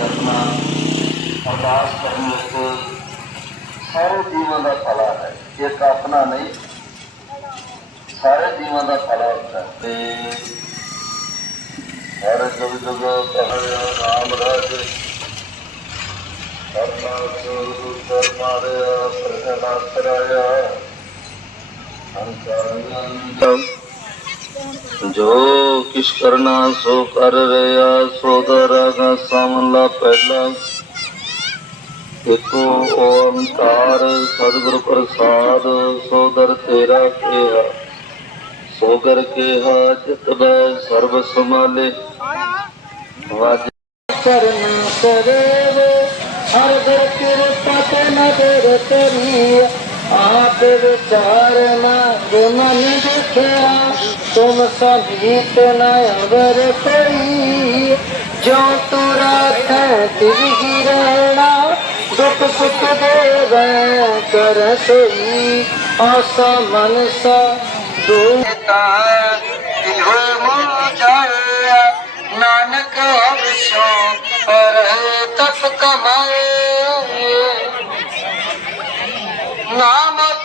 ਕਰਨਾ ਅਰਦਾਸ ਕਰਨੀ ਇੱਕ ਸਾਰੇ ਜੀਵਨ ਦਾ ਭਲਾ ਹੈ। ਇੱਕ ਆਪਣਾ ਨਹੀਂ, ਸਾਰੇ ਜੀਵਨ ਦਾ ਭਲਾ ਹੁੰਦਾ ਹੈ। ਤੇ ਹਰ ਜੁਗ ਜੁਗ ਕਹੇ, ਰਾਮ ਰਾਜ। ਕਰਨਾ ਸੁਰ ਕਰ ਮਾਰਿਆ ਪ੍ਰਗਨਾ ਕਰਾਇਆ। ਜੋ ਕਿਛ ਕਰਨਾ ਸੋ ਕਰ ਰਿਹਾ, ਸੋ ਦਰਗਾ ਸਮਲਾ ਪਹਿਲਾ। ਇਕੋ ਓੰਕਾਰ ਸਤਿਗੁਰ ਪ੍ਰਸਾਦ, ਸੋ ਦਰ ਤੇਰਾ ਕਿਹਾ। ਸੋ ਕਰ ਕਿਹਾ, ਜਿਤ ਬੈ ਸਰਬ ਸਮਾਲੇ ਵਾਜ ਕਰਨ ਕਰੇ ਹਰ ਦਰ ਕਿਰਪਾ ਤੇ ਨਦਰ ਤੇਰੀ। ਆਪ ਵਿਚਾਰ ਨਾ ਮਨ ਦੇਖਿਆ ਤੁਮ ਸੰਗੀਤ ਨਾ ਅਵਰ ਕਰੀ ਜੋ ਤੂੰ ਰਾਖੈ ਤਿਵਹੀ ਰਹਿਣਾ, ਦੁਖ ਸੁਖ ਦੇਵੈ ਕਰ ਸੋਈ ਆਸਾ ਮਨਸਾ ਦੋਤਾ ਦਿਲ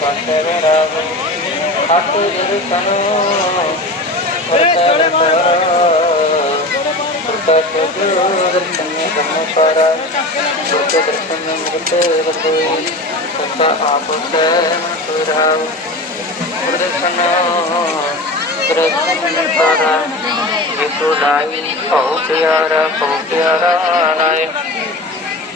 ਕਰੇ ਤਾਏ ਅੱਲਾ ਪਹਿਲਾ ਆਪ ਕਰੇ ਸਚ ਲਖ ਪਾਰ ਆਪ ਪਾਣਾ ਸਭ ਕਿਛ ਹੋਵੇ ਮਨ ਹਟ ਕੀ ਜੈ ਅੰਤਰ ਗੋਗ ਰਾਉ ਮਨ ਪਿਆਰਾ ਭਉ ਪਿਆਰਾ ਲਾਏ